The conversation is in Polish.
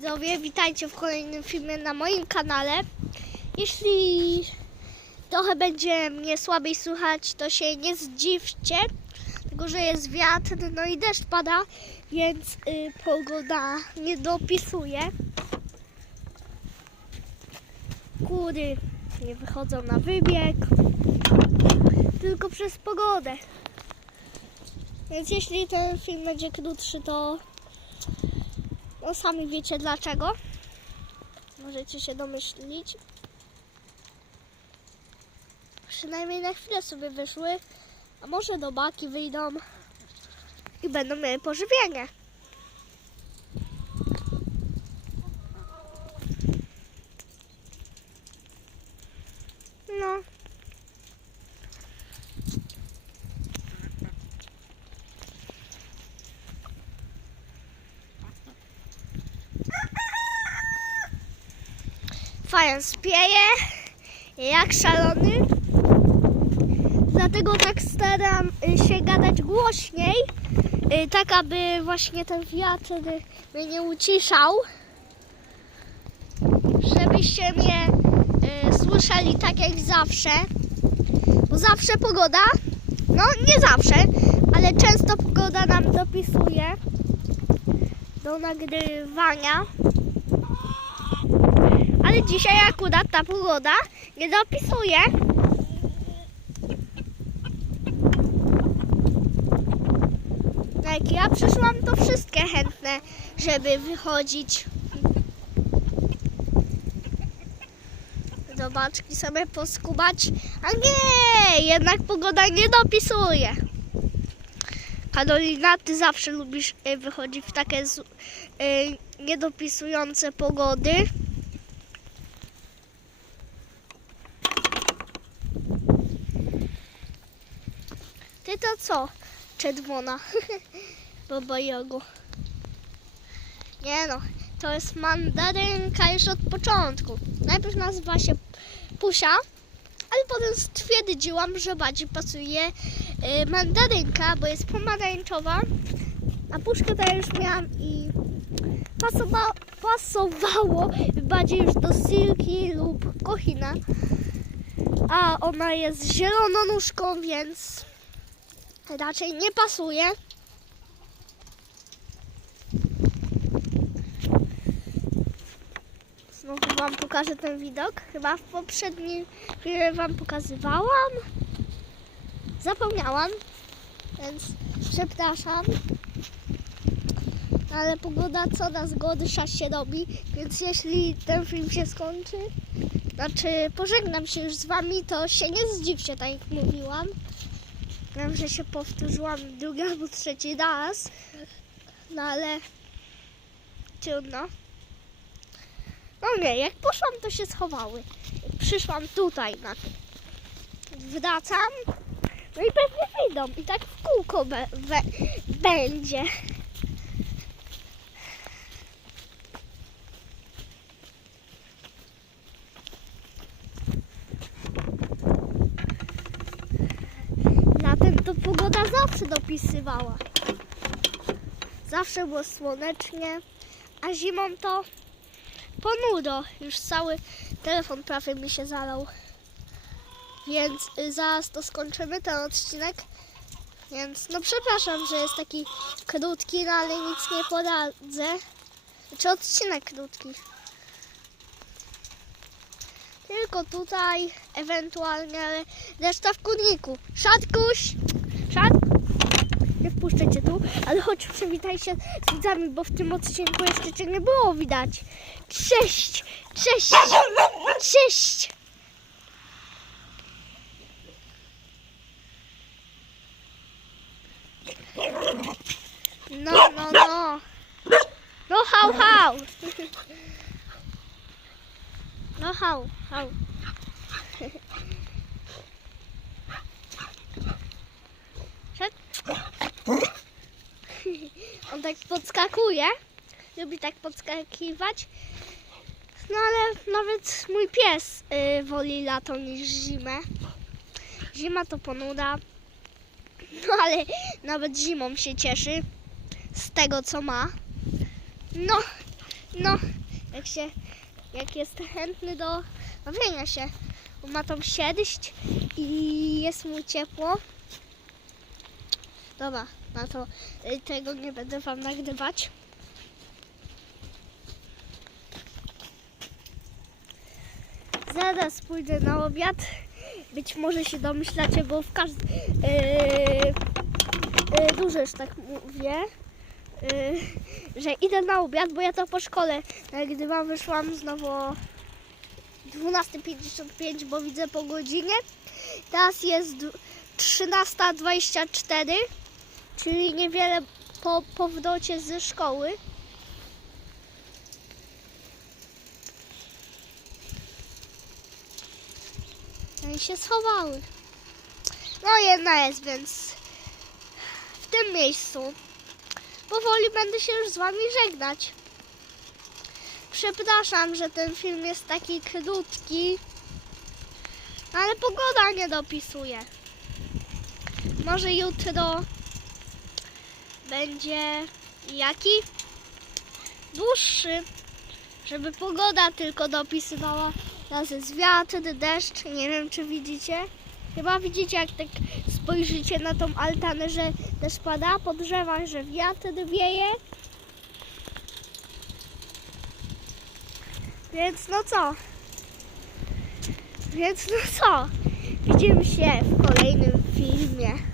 widzowie, witajcie w kolejnym filmie na moim kanale. Jeśli trochę będzie mnie słabiej słychać, to się nie zdziwcie, tylko że jest wiatr, no i deszcz pada, więc y, pogoda nie dopisuje. Kury nie wychodzą na wybieg, tylko przez pogodę. Więc jeśli ten film będzie krótszy, to no sami wiecie dlaczego. Możecie się domyślić. Przynajmniej na chwilę sobie wyszły, a może do baki wyjdą i będą mieli pożywienie. No. Fajans pieje jak szalony. Dlatego tak staram y, się gadać głośniej, y, tak aby właśnie ten wiatr mnie nie uciszał. Żebyście mnie y, słyszeli tak jak zawsze. Bo zawsze pogoda, no nie zawsze, ale często pogoda nam dopisuje do nagrywania. Dzisiaj akurat ta pogoda nie dopisuje. Jak ja przyszłam, to wszystkie chętne, żeby wychodzić. Zobaczki sobie poskubać. A nie, jednak pogoda nie dopisuje. Karolina, ty zawsze lubisz y, wychodzić w takie y, niedopisujące pogody. To co? Czerwona. Baba Jago. Nie no, to jest mandarynka już od początku. Najpierw nazywa się Pusia, ale potem stwierdziłam, że bardziej pasuje y, mandarynka, bo jest pomarańczowa. A puszkę to już miałam i pasowa- pasowało bardziej już do Silki lub Kochina. A ona jest zieloną więc raczej nie pasuje. Znowu Wam pokażę ten widok. Chyba w poprzednim filmie Wam pokazywałam. Zapomniałam, więc przepraszam. Ale pogoda co zgody szas się robi, więc jeśli ten film się skończy, znaczy pożegnam się już z Wami, to się nie zdziwcie, tak jak mówiłam. Wiem, że się powtórzyłam drugi albo trzeci raz, no ale trudno. No nie, jak poszłam, to się schowały. Przyszłam tutaj na wracam, no i pewnie wyjdą i tak w kółko be, be, będzie. Latem to pogoda zawsze dopisywała. Zawsze było słonecznie, a zimą to ponuro. Już cały telefon prawie mi się zalał. Więc y, zaraz to skończymy ten odcinek. Więc no przepraszam, że jest taki krótki, no ale nic nie poradzę. Czy odcinek krótki? Tylko tutaj, ewentualnie, ale reszta w kurniku. Szatkuś! Wpuszczę cię tu, ale chodź przywitaj się z widzami, bo w tym odcinku jeszcze cię nie było widać. Cześć! Cześć! Cześć! No, no, no. No, hał, hał. No, hał, hał. Podskakuje. Lubi tak podskakiwać. No ale nawet mój pies y, woli lato niż zimę. Zima to ponuda. No ale nawet zimą się cieszy z tego co ma. No, No, jak się, jak jest chętny do bawienia się, ma tam siedzieć i jest mu ciepło. Dobra, na to y, tego nie będę wam nagrywać. Zaraz pójdę na obiad. Być może się domyślacie, bo w każdym. Yy, yy, dużo już tak mówię. Yy, że idę na obiad, bo ja to po szkole nagrywam. Wyszłam znowu o 12.55, bo widzę po godzinie. Teraz jest d- 13.24, czyli niewiele po powrocie ze szkoły. No i się schowały. No jedna jest, więc w tym miejscu powoli będę się już z wami żegnać. Przepraszam, że ten film jest taki krótki, ale pogoda nie dopisuje. Może jutro będzie jaki? Dłuższy, żeby pogoda tylko dopisywała. Teraz jest wiatr, deszcz, nie wiem czy widzicie. Chyba widzicie jak tak spojrzycie na tą altanę, że deszcz pada po drzewach, że wiatr wieje. Więc no co? Więc no co? Widzimy się w kolejnym filmie.